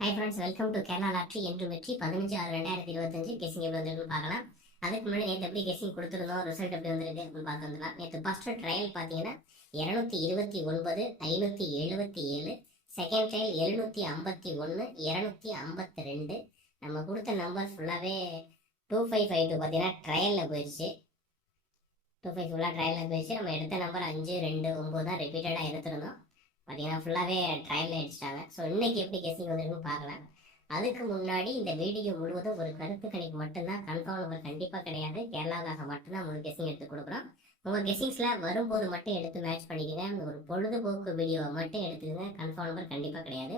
Hi friends, welcome to Kerala lottery என்று வெற்றி 15/6/2025 guessing எப்படி வந்திருக்குன்னு பார்க்கலாம். அதுக்கு முன்னாடி நேற்று எப்படி கெஸிங் கொடுத்துருந்தோம், ரிசல்ட் எப்படி வந்திருக்கு அப்படின்னு பார்த்து வந்துடலாம். நேற்று ஃபர்ஸ்ட் ட்ரையல் பார்த்தீங்கன்னா 229, 577, செகண்ட் ட்ரையல் 751, 252. நம்ம கொடுத்த நம்பர் ஃபுல்லாகவே 2552 பார்த்தீங்கன்னா ட்ரையலில் போயிடுச்சு. 25 ஃபுல்லாக ட்ரையலில் போயிடுச்சு. நம்ம எடுத்த நம்பர் 5, 2, 9 தான் ரிப்பீட்டடாக எடுத்துருந்தோம். பார்த்தீங்கன்னா ஃபுல்லாகவே ட்ரையலில் அடிச்சிட்டாங்க. ஸோ இன்றைக்கி எப்படி கெஸிங் வந்திருக்குன்னு பார்க்கலாம். அதுக்கு முன்னாடி இந்த வீடியோ முழுவதும் ஒரு கருத்து கணிப்பு மட்டும்தான், கன்ஃபார்ம் நம்பர் கண்டிப்பாக கிடையாது. கேரளாவுக்காக மட்டும்தான் முழு கெஸிங் எடுத்து கொடுக்குறோம். உங்கள் கெஸிங்ஸில் வரும்போது மட்டும் எடுத்து மேட்ச் பண்ணிக்கோங்க. ஒரு பொழுதுபோக்கு வீடியோவை மட்டும் எடுத்துக்கோங்க. கன்ஃபார்ம் நம்பர் கண்டிப்பாக கிடையாது.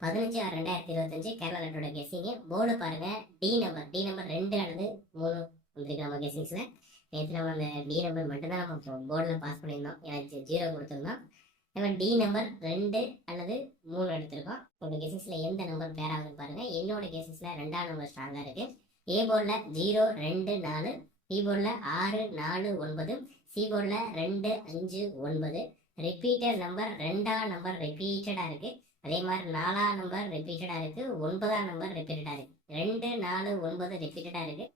15/6/2025 கேரளா லாட்டோட கெஸிங்கு போர்டு பாருங்கள். டி நம்பர் 2 அல்லது 3 வந்திருக்கு நம்ம கெஸிங்ஸில். நேற்று நம்ம அந்த டி நம்பர் மட்டும்தான் நம்ம போர்டில் பாஸ் பண்ணியிருந்தோம். எனக்கு 0 கொடுத்துருந்தோம். நம்ம டி நம்பர் 2 அல்லது 3 எடுத்திருக்கோம். உங்களோட கெஸிங்ஸில் எந்த நம்பர் பேர் ஆகுதுன்னு பாருங்கள். என்னோட கெஸிங்ஸில் 2ஆம் நம்பர் ஸ்ட்ராங்காக இருக்குது. ஏ போர்டில் 0, 2, 4, பி போர்டில் 6, 4, 9, சி போர்டில் 2, 5, 9. ரிப்பீட்டட் நம்பர் 2ஆம் நம்பர் ரிப்பீட்டடாக இருக்குது. அதே மாதிரி 4ஆம் நம்பர் ரிப்பீட்டடாக இருக்குது. 9ஆம் நம்பர் ரிப்பீட்டடாக இருக்குது. 2, 4, 9 ரிப்பீட்டடாக இருக்குது.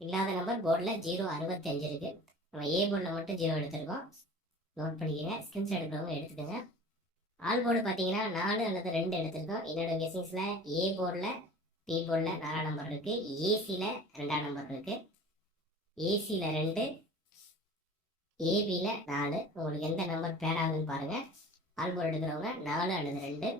இல்லாத நம்பர் போர்டில் 0, 65 இருக்குது. நம்ம ஏ போர்டில் மட்டும் 0 எடுத்திருக்கோம். நோட் பண்ணிக்கோங்க. ஸ்கிரீன்ஷாட் எடுக்கிறவங்க எடுத்துக்கோங்க. ஆல் போர்டு பார்த்தீங்கன்னா 4 அல்லது 2 எடுத்திருக்கோம். என்னோட கெஸிங்ஸில் ஏ போர்டில், பி போர்டில் 4ஆம் நம்பர் இருக்குது. ஏசியில் 2ஆம் நம்பர் இருக்குது. ஏசியில் 2, ஏபியில் 4. உங்களுக்கு எந்த நம்பர் பேர் ஆகுதுன்னு பாருங்கள். ஆல் போர்டு எடுக்கிறவங்க 4 அல்லது 2.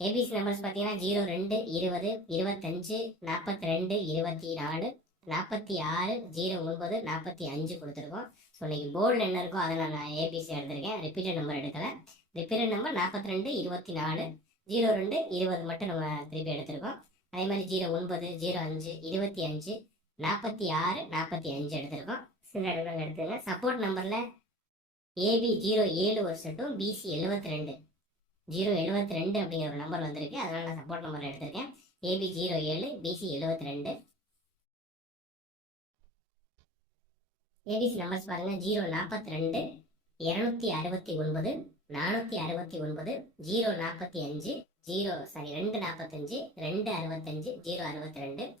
ஏபிசி நம்பர்ஸ் பார்த்தீங்கன்னா 0, 2, 20, 25, 42, 24, 46, 09, 45 கொடுத்துருக்கோம். ஸோ இன்றைக்கி போர்டில் என்ன இருக்கோ அதை நான் ஏபிசி எடுத்திருக்கேன். ரிப்பீட்டட் நம்பர் எடுக்கலை. ரிப்பீட்டட் நம்பர் 42, 24, 02, 20 மட்டும் நம்ம திருப்பி எடுத்திருக்கோம். அதே மாதிரி 09, 05, 25, 46, 45 எடுத்திருக்கோம். சில இடங்கள் எடுத்துங்க. சப்போர்ட் நம்பரில் ஏபி 07 ஒரு செட்டும், பிசி 72, 072 அப்படிங்கிற ஒரு நம்பர் வந்திருக்கு. அதனால் நான் சப்போர்ட் நம்பர் எடுத்திருக்கேன். AB 07, BC 72. ஏபிசி நம்பர்ஸ் பாருங்க. 042, 269, 469, 045, 245, 265, 062, 042, 062,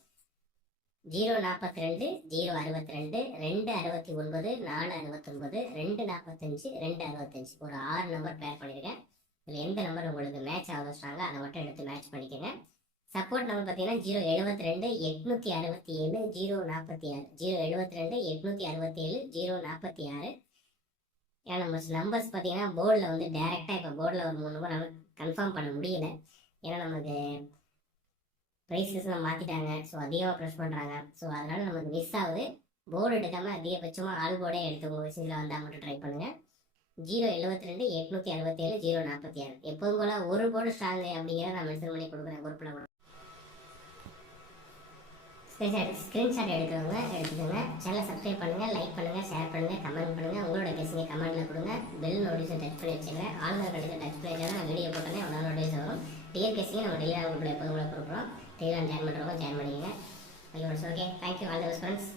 269, 469, 245, 265. ஒரு 6 நம்பர் பேர் பண்ணியிருக்கேன். இதில் எந்த நம்பர் உங்களுக்கு மேட்ச் ஆகுதுறாங்க அதை மட்டும் எடுத்து மேட்ச் பண்ணிக்கோங்க. சப்போர்ட் நம்பர் பார்த்தீங்கன்னா 072, 867, 046, 072, 867, 046. ஏன்னா நம்பர்ஸ் பார்த்தீங்கன்னா போர்டில் வந்து டேரெக்டாக இப்போ போர்டில் ஒரு 3 நம்பர் நம்ம கன்ஃபார்ம் பண்ண முடியல. ஏன்னா நமக்கு ப்ரைஸஸ்லாம் மாற்றிட்டாங்க. ஸோ அதிகமாக ப்ரெஸ் பண்ணுறாங்க. ஸோ அதனால் நமக்கு மிஸ் ஆகுது. போர்டு எடுக்காமல் அதிகபட்சமாக ஆல் போர்டே எடுத்து உங்கள் விஷயத்தில் வந்தால் மட்டும் ட்ரை பண்ணுங்கள். 072, 867, 046. எப்போதும் போல் ஒரு போர்டு ஸ்ட்ராங்கு அப்படிங்கிறத நான் மென்ஷன் பண்ணி கொடுக்குறேன் குரூப்பில் கூட. ஸ்க்ரீன்ஷாட் எடுக்கிறவங்க எடுத்துக்கோங்க. சேனலை சப்ஸ்கிரைப் பண்ணுங்கள், லைக் பண்ணுங்கள், ஷேர் பண்ணுங்கள், கமெண்ட் பண்ணுங்கள். உங்களோட கெஸிங்கை கமெண்ட்டில் கொடுங்க. பெல் நோட்டிஃபிகேஷன் டச் பண்ணி வச்சுங்க. ஆளுநர் கண்டிப்பாக டச் பண்ணி வச்சால் நான் வீடியோ போட்டோன்னே அவ்வளோ நோட்டிஃபிகேஷன் வரும். டிஎர் கெஸிங்கை நம்ம டெய்லியாக உங்களை எப்போதும் கொடுக்குறோம். டெய்லியாக ஜாயின் பண்ணுறவங்க ஜாயின் பண்ணிக்கங்க. Okay, thank you. All the best friends.